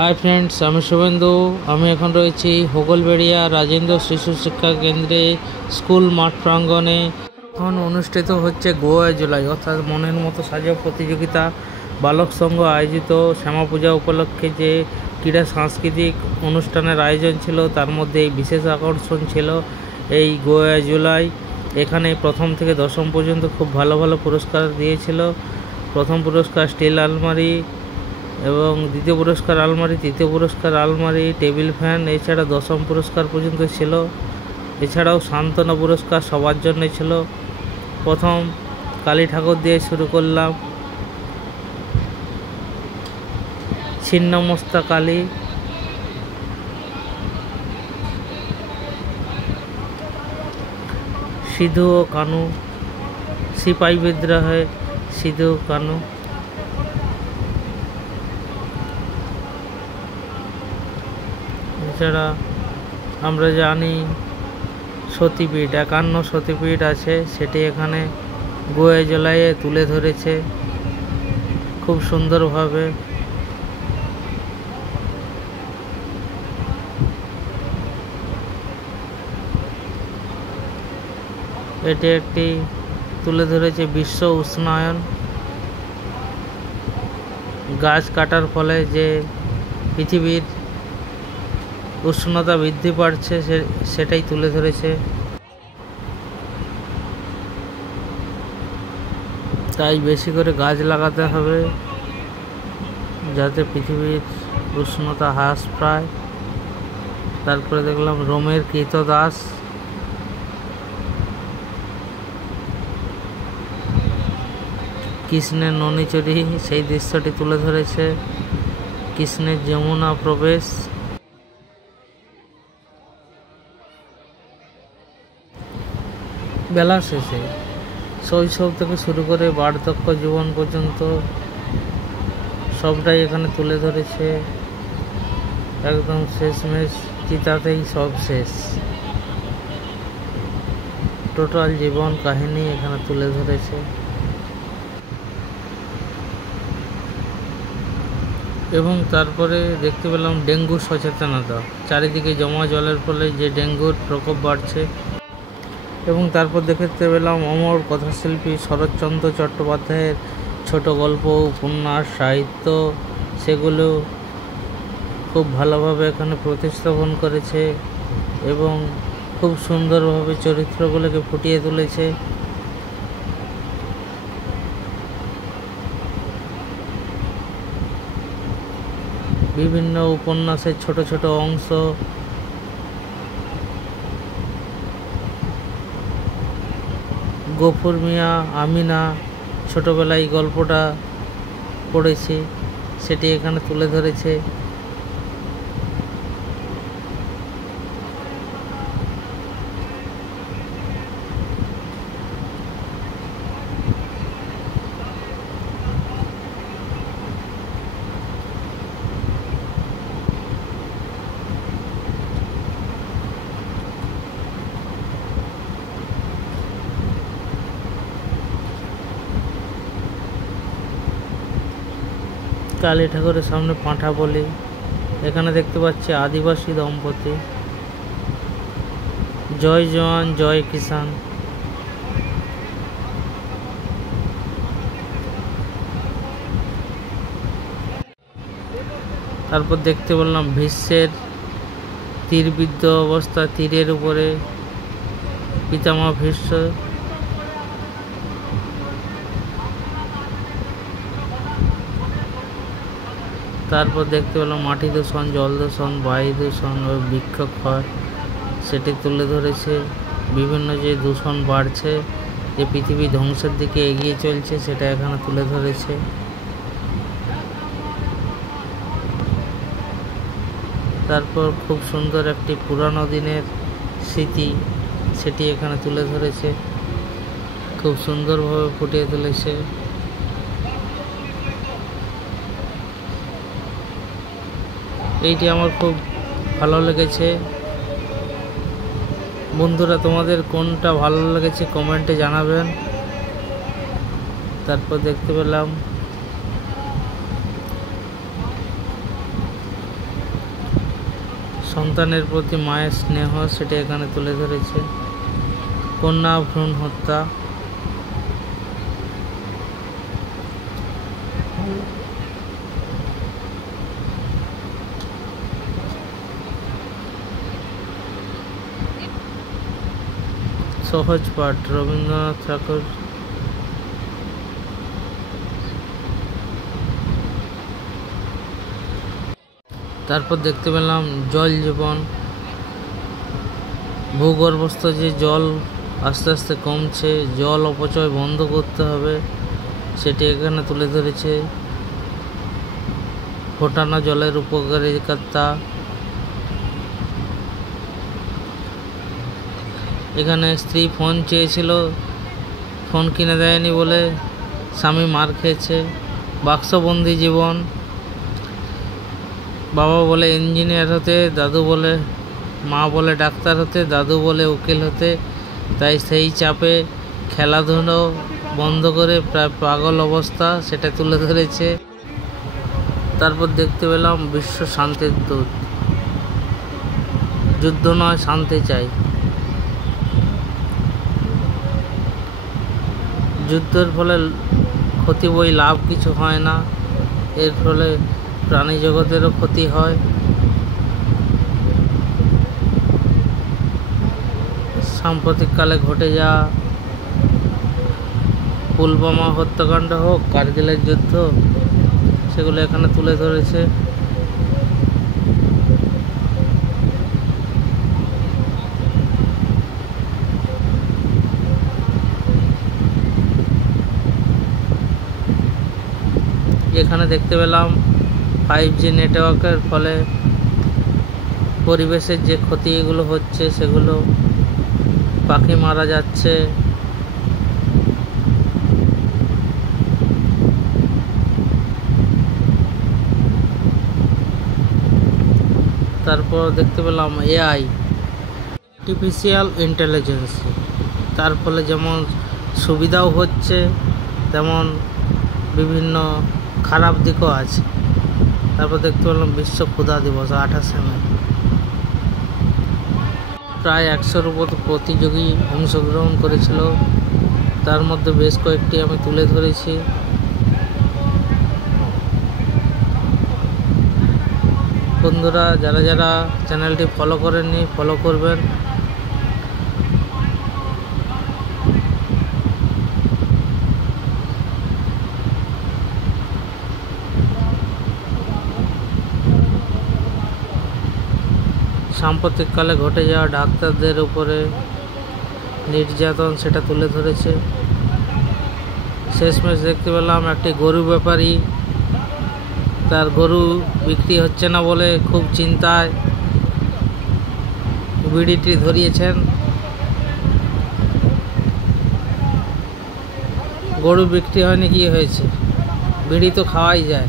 Hi friends, আমি শুভেন্দু। আমি এখন রয়েছি হোগলবেড়িয়া রাজেন্দ্র শিশু শিক্ষা কেন্দ্রে স্কুল মাঠ প্রাঙ্গণে। এখন অনুষ্ঠিত হচ্ছে গোয়া জুলাই অর্থাৎ মনের মতো সাজাও প্রতিযোগিতা। বালক সংঘ আয়োজিত শ্যামা পূজা উপলক্ষে যে ক্রীড়া সাংস্কৃতিক অনুষ্ঠানের আয়োজন ছিল, তার মধ্যে এই বিশেষ আকর্ষণ ছিল এই গোয়া জুলাই। এখানে প্রথম থেকে দশম পর্যন্ত খুব ভালো ভালো পুরস্কার দিয়েছিল। প্রথম পুরস্কার স্টিল আলমারি এবং দ্বিতীয় পুরস্কার আলমারি, তৃতীয় পুরস্কার আলমারি, টেবিল ফ্যান, এছাড়া দশম পুরস্কার পর্যন্ত ছিল। এছাড়াও সান্ত্বনা পুরস্কার সবার জন্য ছিল। প্রথম কালী ঠাকুর দিয়ে শুরু করলাম। ছিন্নমস্তা কালী, সিধু ও কানু, সিপাই বিদ্রোহে সিধু কানু। এছাড়া আমরা জানি সতীপীঠ, 51 সতীপীঠ আছে, সেটি এখানে গোয়া জেলায় তুলে ধরেছে খুব সুন্দরভাবে। এটি একটি তুলে ধরেছে বিশ্ব উষ্ণায়ন, গাছ কাটার ফলে যে পৃথিবীর উষ্ণতা বৃদ্ধি পাচ্ছে সেটাই তুলে ধরেছে। তাই বেশি করে গাছ লাগাতে হবে যাতে পৃথিবীর উষ্ণতা হ্রাস পায়। তারপরে দেখলাম রোমের কৃতদাস, কৃষ্ণের ননিচুরি, সেই দৃশ্যটি তুলে ধরেছে। কৃষ্ণের যমুনা প্রবেশ। বেলা শেষে শৈশব থেকে শুরু করে বার্ধক্য জীবন পর্যন্ত সবটাই এখানে তুলে ধরেছে। একদম শেষমেশ চিতাতেই সব শেষ, টোটাল জীবন কাহিনী এখানে তুলে ধরেছে। এবং তারপরে দেখতে পেলাম ডেঙ্গু সচেতনতা, চারিদিকে জমা জলের ফলে যে ডেঙ্গুর প্রকোপ বাড়ছে। এবং তারপর দেখতে পেলাম অমর কথাশিল্পী শরৎচন্দ্র চট্টোপাধ্যায়ের ছোট গল্প, উপন্যাস, সাহিত্য, সেগুলো খুব ভালোভাবে এখানে প্রতিস্থাপন করেছে এবং খুব সুন্দরভাবে চরিত্রগুলোকে ফুটিয়ে তুলেছে। বিভিন্ন উপন্যাসের ছোট ছোট অংশ, গফুর মিয়া আমিনা ছোটবেলায় গল্পটা পড়েছি, সেটি এখানে তুলে ধরেছে। কালী ঠাকুরের সামনে পাঁঠা বলি। এখানে দেখতে পাচ্ছি আদিবাসী দম্পতি, জয় জওয়ান জয় কিষান। তারপর দেখতে পেলাম ভীষ্মের তীরবিদ্ধ অবস্থা, তীরের উপরে পিতামহ ভীষ্ম। তারপর দেখতে পেলাম মাটি দূষণ, জল দূষণ, বায়ু দূষণ ও বৃক্ষক্ষয়, সেটি তুলে ধরেছে। বিভিন্ন যে দূষণ বাড়ছে, যে পৃথিবী ধ্বংসের দিকে এগিয়ে চলছে, সেটা এখানে তুলে ধরেছে। তারপর খুব সুন্দর একটি পুরানো দিনের স্মৃতি, সেটি এখানে তুলে ধরেছে, খুব সুন্দরভাবে ফুটিয়ে তুলেছে। এইটি আমার খুব ভালো লেগেছে। বন্ধুরা, তোমাদের কোনটা ভালো লেগেছে কমেন্টে জানাবেন। তারপর দেখতে পেলাম সন্তানের প্রতি মায়ের স্নেহ সেটা এখানে তুলে ধরেছে। কন্যা ভ্রূণ হত্যা, সহজ পাঠ রবীন্দ্রনাথ ঠাকুর। তারপর দেখতে পেলাম জল জীবন, ভূগর্ভস্থ যে জল আস্তে আস্তে কমছে, জল অপচয় বন্ধ করতে হবে সেটি এখানে তুলে ধরেছে। ফোটানো জলের উপকারিতা, এখানে স্ত্রী ফোন চেয়েছিল, ফোন কিনে দেয়নি বলে স্বামী মার খেয়েছে। বাক্সবন্দি জীবন, বাবা বলে ইঞ্জিনিয়ার হতে, দাদু বলে, মা বলে ডাক্তার হতে, দাদু বলে উকিল হতে, তাই সেই চাপে খেলাধুলো বন্ধ করে প্রায় পাগল অবস্থা সেটা তুলে ধরেছে। তারপর দেখতে পেলাম বিশ্ব শান্তির দূত, যুদ্ধ নয় শান্তি চাই। যুদ্ধের ফলে ক্ষতি বই লাভ কিছু হয় না, এর ফলে প্রাণী জগতেরও ক্ষতি হয়। সাম্প্রতিককালে ঘটে যাওয়া পুলওয়ামা হত্যাকাণ্ড হোক, কারগিলের যুদ্ধ, সেগুলো এখানে তুলে ধরেছে। এখানে দেখতে পেলাম 5G নেটওয়ার্কের ফলে পরিবেশের যে ক্ষতিগুলো হচ্ছে, সেগুলো পাখি মারা যাচ্ছে, তারপর দেখতে পেলাম AI, আর্টিফিশিয়াল ইন্টেলিজেন্স, তার ফলে যেমন সুবিধাও হচ্ছে তেমন বিভিন্ন খারাপ দিকও আছে। তারপর দেখতে পেলাম বিশ্ব ক্ষুধা দিবস 28শে মে, প্রায় 100-র উপর প্রতিযোগী অংশগ্রহণ করেছিল, তার মধ্যে বেশ কয়েকটি আমি তুলে ধরেছি। বন্ধুরা যারা যারা চ্যানেলটি ফলো করেননি ফলো করবেন। সাম্প্রতিককালে ঘটে যাওয়া ডাক্তারদের উপরে নির্যাতন সেটা তুলে ধরেছে। শেষমেশ দেখতে পেলাম একটি গরু ব্যাপারী, তার গরু বিক্রি হচ্ছে না বলে খুব চিন্তায় বিড়িটি ধরিয়েছেন। গরু বিক্রি হয়নি, কি হয়েছে, বিড়ি তো খাওয়াই যায়।